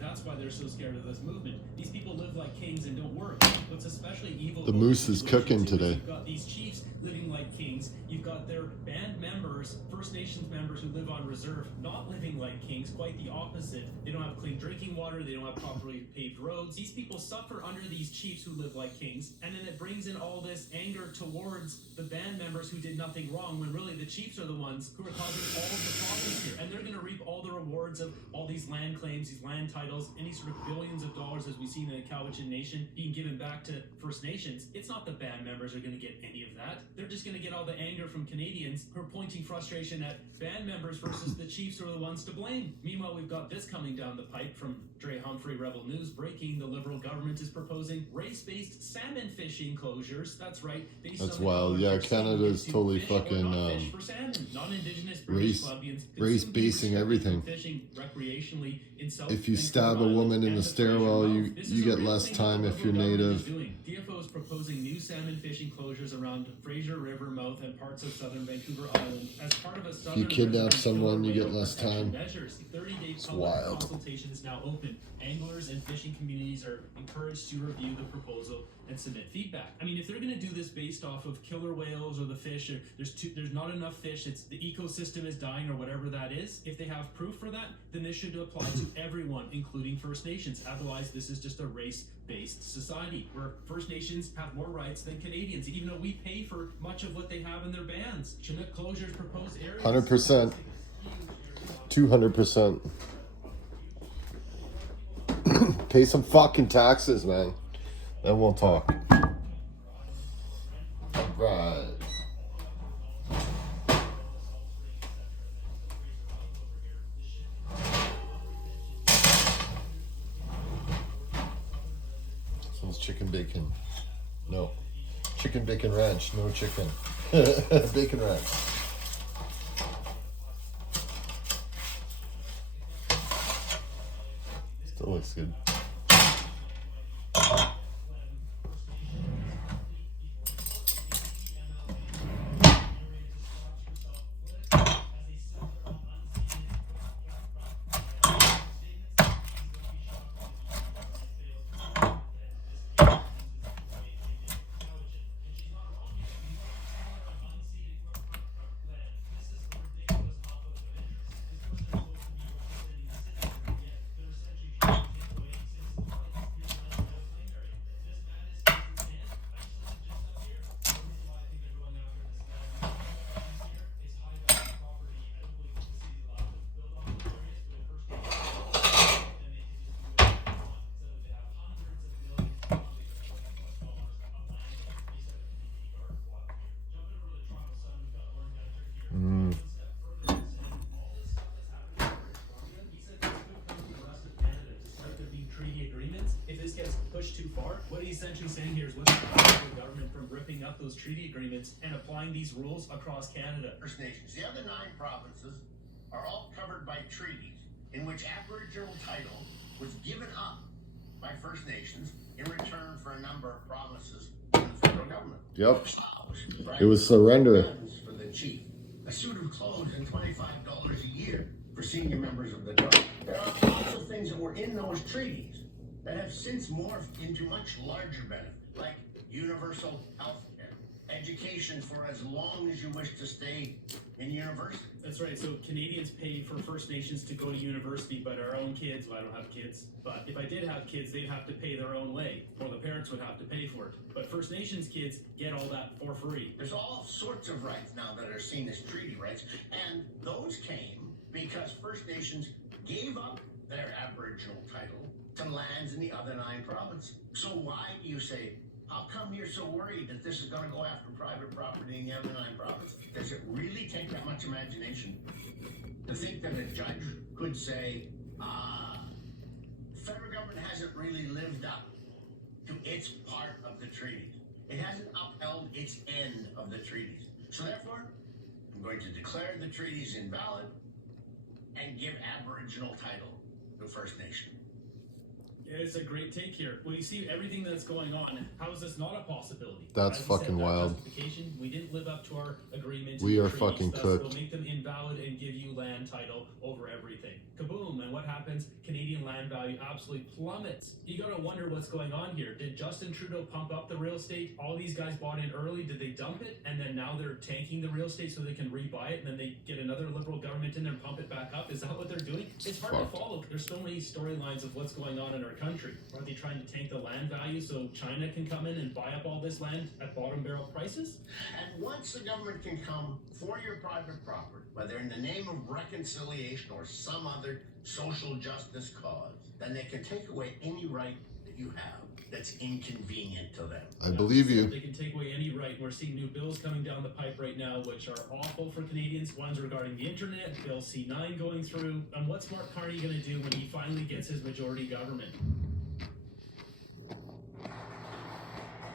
That's why they're so scared of this movement. These people live like kings and don't work. What's especially evil... The moose is cooking today. You've got these chiefs living like kings. You've got their band members, First Nations members who live on reserve, not living like kings, quite the opposite. They don't have clean drinking water. They don't have properly paved roads. These people suffer under these chiefs who live like kings, and then it brings in all this anger towards the band members who did nothing wrong, when really the chiefs are the ones who are causing all of the problems here. And they're going to reap all the rewards of all these land claims, these land titles, any sort of billions of dollars, as we've seen in the Cowichan Nation, being given back to First Nations. It's not the band members are going to get any of that. They're just going to get all the anger from Canadians who are pointing frustration at band members versus the chiefs who are the ones to blame. Meanwhile, we've got this coming down the pipe from Dre Humphrey, Rebel News, breaking: the Liberal government is proposing race-based salmon fishing closures. That's right. That's wild. Yeah, Canada's totally fucking race-basing everything. If you stab a woman in the stairwell, you get less time if you're Native. DFO is proposing new salmon fishing closures around Fraser River mouth and parts of southern Vancouver Island as part of a southern... If you kidnap someone, you get less time. Measures. 30-day public consultation is now open. Anglers and fishing communities are encouraged to review the proposal and submit feedback. I mean, if they're going to do this based off of killer whales or the fish, or there's not enough fish, it's the ecosystem is dying or whatever that is, if they have proof for that, then this should apply to everyone, including First Nations. Otherwise, this is just a race-based society where First Nations have more rights than Canadians, even though we pay for much of what they have in their bans. Chinook closures proposed areas... 100%. 200%. Pay some fucking taxes, man. Then we'll talk. Right. Sounds chicken bacon. No. Chicken bacon ranch. No chicken. Bacon ranch. Still looks good. Too far. What he's essentially saying here is let's stop the government from ripping up those treaty agreements and applying these rules across Canada. First Nations, the other 9 provinces are all covered by treaties in which Aboriginal title was given up by First Nations in return for a number of promises from the federal government. Yep. It was surrender. For the chief, a suit of clothes and $25 a year for senior members of the tribe. There are also things that were in those treaties that have since morphed into much larger benefits, like universal health care, education for as long as you wish to stay in university. That's right. So Canadians pay for First Nations to go to university, but our own kids, well, I don't have kids, but if I did have kids, they'd have to pay their own way, or the parents would have to pay for it. But First Nations kids get all that for free. There's all sorts of rights now that are seen as treaty rights, and those came because First Nations gave up their Aboriginal title to lands in the other 9 provinces. So why do you say, how come you're so worried that this is going to go after private property in the other 9 provinces? Does it really take that much imagination to think that a judge could say, federal government hasn't really lived up to its part of the treaties. It hasn't upheld its end of the treaties. So therefore, I'm going to declare the treaties invalid and give Aboriginal title to First Nation. It's a great take here. When you see everything that's going on, how is this not a possibility? That's fucking wild. We didn't live up to our agreement. We are fucking cooked. They'll make them invalid and give you land title over everything. Kaboom! And what happens? Canadian land value absolutely plummets. You gotta wonder what's going on here. Did Justin Trudeau pump up the real estate? All these guys bought in early. Did they dump it? And then now they're tanking the real estate so they can rebuy it, and then they get another Liberal government in there and pump it back up? Is that what they're doing? It's hard Fuck. to follow. There's so many storylines of what's going on in our country. Are they trying to tank the land value so China can come in and buy up all this land at bottom barrel prices? And once the government can come for your private property, whether in the name of reconciliation or some other social justice cause, then they can take away any right that you have that's inconvenient to them. I believe you. They can take away any right. We're seeing new bills coming down the pipe right now, which are awful for Canadians. Ones regarding the internet, Bill C9 going through. And what's Mark Carney going to do when he finally gets his majority government?